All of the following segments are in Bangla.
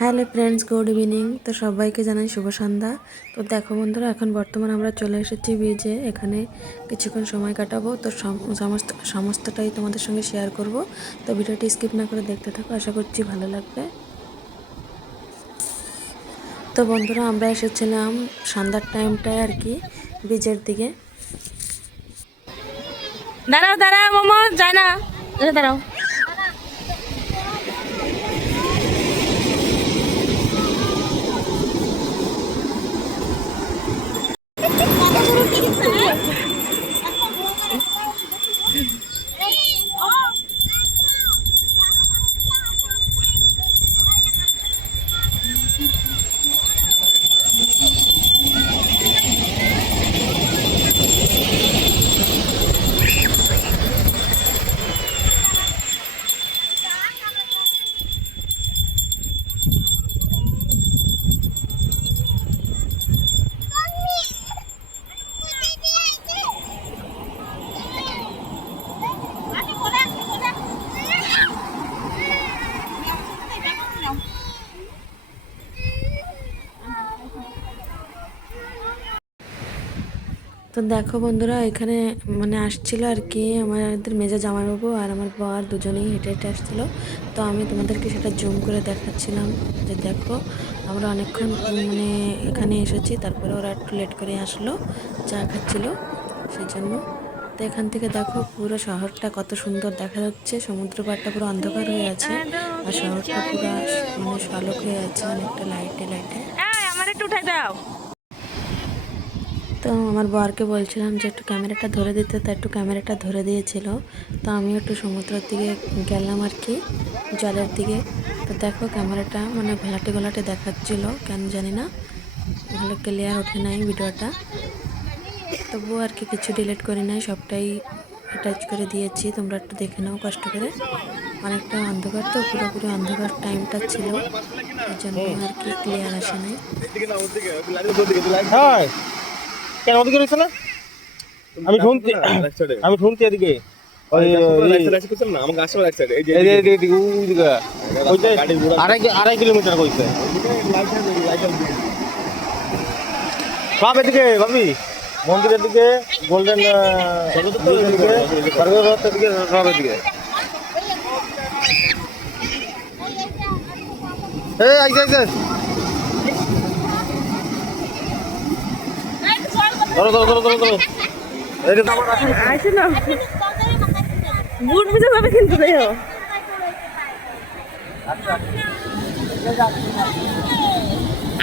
Hello friends, good evening. তো সবাইকে জানাই শুভ সন্ধ্যা। তো দেখো বন্ধুরা, এখন বর্তমানে আমরা চলে এসেছি বিচে। এখানে কিছুক্ষণ সময় কাটাবো। তো সমস্তটাই তোমাদের সঙ্গে শেয়ার করব। তো ভিডিওটি স্কিপ না করে দেখতে থাকো, আশা করছি ভালো লাগবে। তো বন্ধুরা, আমরা এসেছিলাম সন্ধ্যার টাইমটায় আর কি বিচের দিকে। দাঁড়াও দাঁড়াও মোমো যায় না, দাঁড়াও। তো দেখো বন্ধুরা, এখানে মানে আসছিল আর কি আমাদের মেজো জামাইবাবু আর আমার বর দুজনেই হেঁটে হেঁটে আসছিলো। তো আমি তোমাদেরকে সেটা জুম করে দেখাচ্ছিলাম যে দেখো আমরা অনেকক্ষণ মানে এখানে এসেছি। তারপরে ওরা একটু লেট করে আসলো, চা খাচ্ছিলো সেই জন্য। তো এখান থেকে দেখো পুরো শহরটা কত সুন্দর দেখা যাচ্ছে। সমুদ্র পাড়টা পুরো অন্ধকার হয়ে আছে আর শহরটা পুরো মানে শালক হয়ে আছে অনেকটা লাইটে লাইটে। আমার একটু উঠাই দাও। তো আমার বরকে বলছিলাম যে একটু ক্যামেরাটা ধরে দিতে, তো একটু ক্যামেরাটা ধরে দিয়েছিল। তো আমিও একটু সমুদ্রের দিকে গেলাম আর কি, জলের দিকে। তো দেখো ক্যামেরাটা মানে ঘোলাটে ঘোলাটে দেখাচ্ছিল, কেন জানি না ভালো ক্লিয়ার ওঠে নাই ভিডিওটা। তবুও আর কি কিছু ডিলিট করি নাই, সবটাই অ্যাটাচ করে দিয়েছি। তোমরা একটু দেখে নাও কষ্ট করে। অনেকটা অন্ধকার, তো পুরোপুরি অন্ধকার টাইমটা ছিল, এই জন্য আর কি ক্লিয়ার আসে নাই। কেন ওদিকে রয়েছে না? আমি শুনছি এদিকে আড়াই কিলোমিটার কইছে সব এদিকে ভাবি, মন্দিরের দিকে, গোল্ডেন দিকে, সব এদিকে। এই আইছে ধরো ধরো ধরো ধরো ধরো। আসে না, বুট বুঝে যাবে কিন্তু দেখো।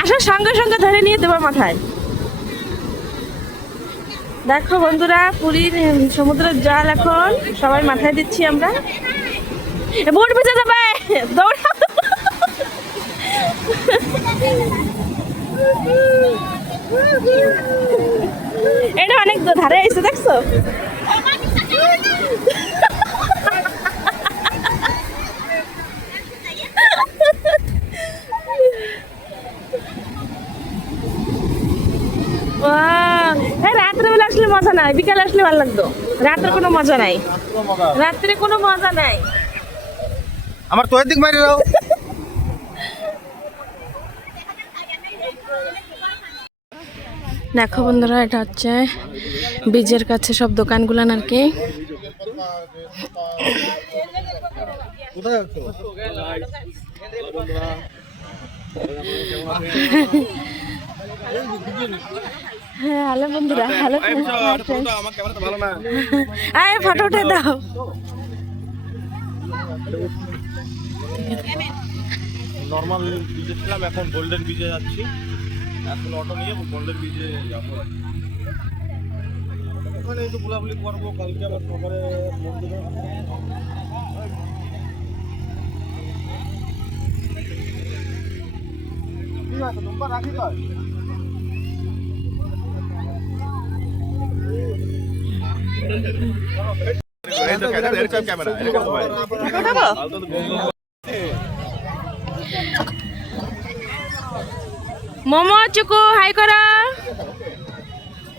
আসার সঙ্গে সঙ্গে ধরে নিয়ে দেবো মাথায়। দেখো বন্ধুরা, পুরীর সমুদ্রের জল এখন সবাই মাথায় দিচ্ছি আমরা। বুট ভিজে যাবে, দৌড়াও। এটা অনেক ধারে এসে দেখছো। রাত্রেবেলা আসলে মজা নাই, বিকালে আসলে ভালো লাগতো। রাত্রে কোনো মজা নাই, রাত্রে কোনো মজা নাই। আমার তো দিক মারি দাও। দেখো বন্ধুরা, এটা হচ্ছে বীজের কাছে সব দোকানগুলান আর কি। হ্যাঁ হ্যালো বন্ধুরা, হ্যালো ফটো উঠে দাও। নর্মাল বিচে ছিলাম, এখন গোল্ডেন বিচে যাচ্ছি। এখন অটো নিয়ে গোল্ডেন বিচে যাবো। ওখানে একটু ঘোরাঘুরি করবো, কালকে আবার সকালে মন্দিরে। রাখি তো মোমো চুকু হাই করো,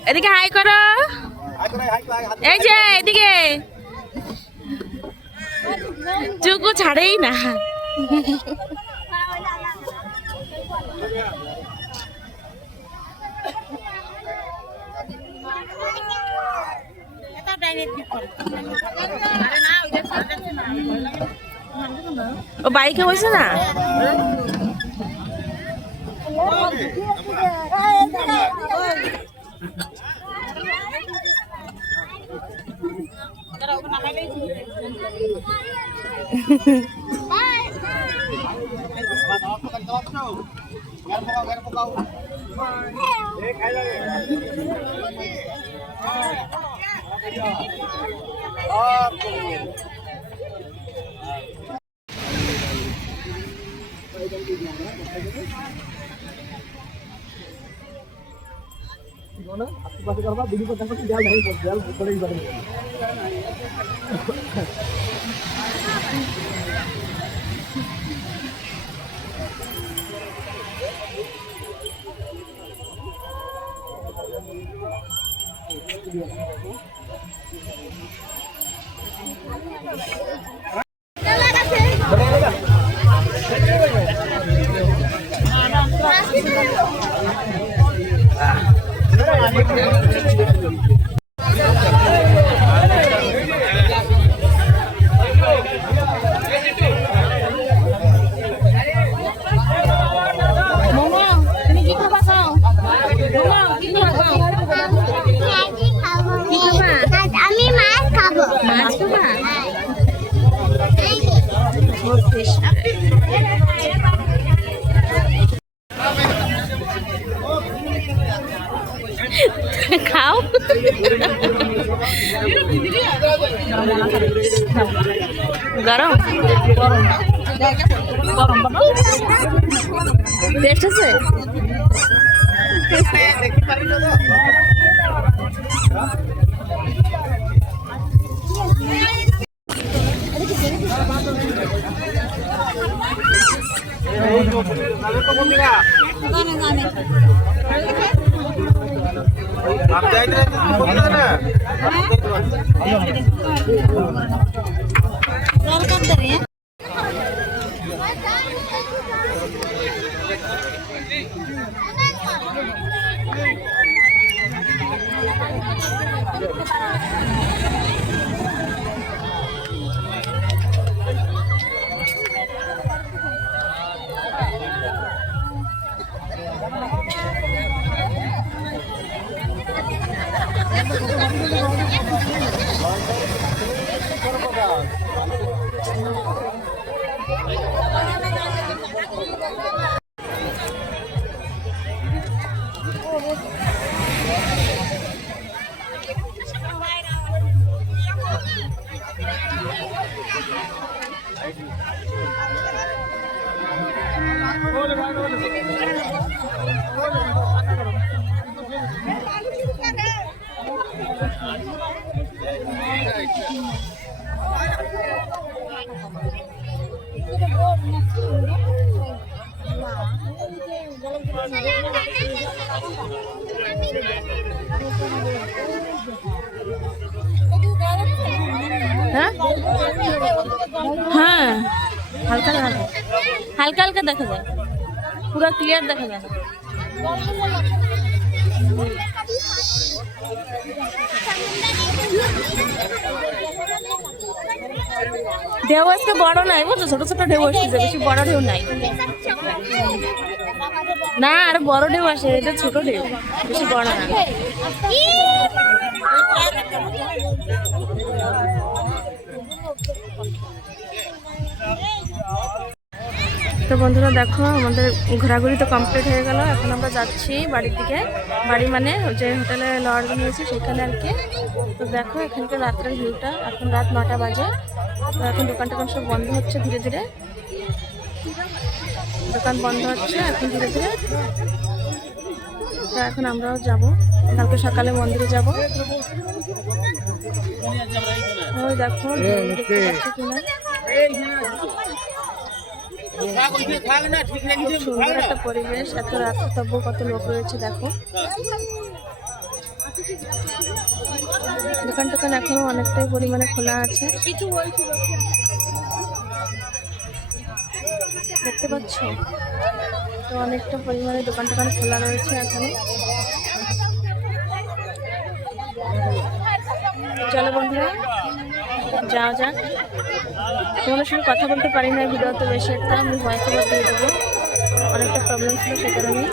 এদিকে হাই করো। এই যে এদিকে চুকু ছাড়েই না। ও বাইকে বসে না আমি মাছ খাবো। মাছ খাবা খাও গরম টেস্ট আছে হ্যাঁ হ্যাঁ হালকা হালকা হালকা হালকা দেখা যায় পুরো ক্লিয়ার দেখা যায় না ঢেউ আজকে বড় নাই বুঝছো ছোট ছোট ঢেউ আসছে বেশি বড় ঢেউ নাই না আর বড় ঢেউ আসে এটা ছোট ঢেউ বেশি বড় না তো বন্ধুরা দেখো আমাদের ঘোরাঘুরি তো কমপ্লিট হয়ে গেল এখন আমরা যাচ্ছি বাড়ির দিকে বাড়ি মানে যে হোটেলে লজ নিয়েছি সেখানে আর কি তো দেখো এখানকার রাত্রের ভিউটা এখন রাত 9টা বাজে তো এখন দোকান টোকান সব বন্ধ হচ্ছে ধীরে ধীরে দোকান বন্ধ হচ্ছে এখন ধীরে ধীরে তো এখন আমরাও যাব কালকে সকালে মন্দিরে যাব ওই দেখো দেখতে পাচ্ছি কিনা সুন্দর একটা পরিবেশ এত রাত্রে তবু কত লোক রয়েছে দেখো দোকান টোকান এখনো অনেকটাই পরিমাণে খোলা আছে দেখতে পাচ্ছ তো অনেকটা পরিমাণে দোকান টোকান খোলা রয়েছে এখনো। চলো বন্ধুরা যাওয়া যাক। তোমাদের সঙ্গে কথা বলতে পারি না ভিডিওতে বেশি একটা, আমি ভয়েস ওভার দিয়ে দেবো, অনেকটা প্রবলেম ছিল সে কারণে।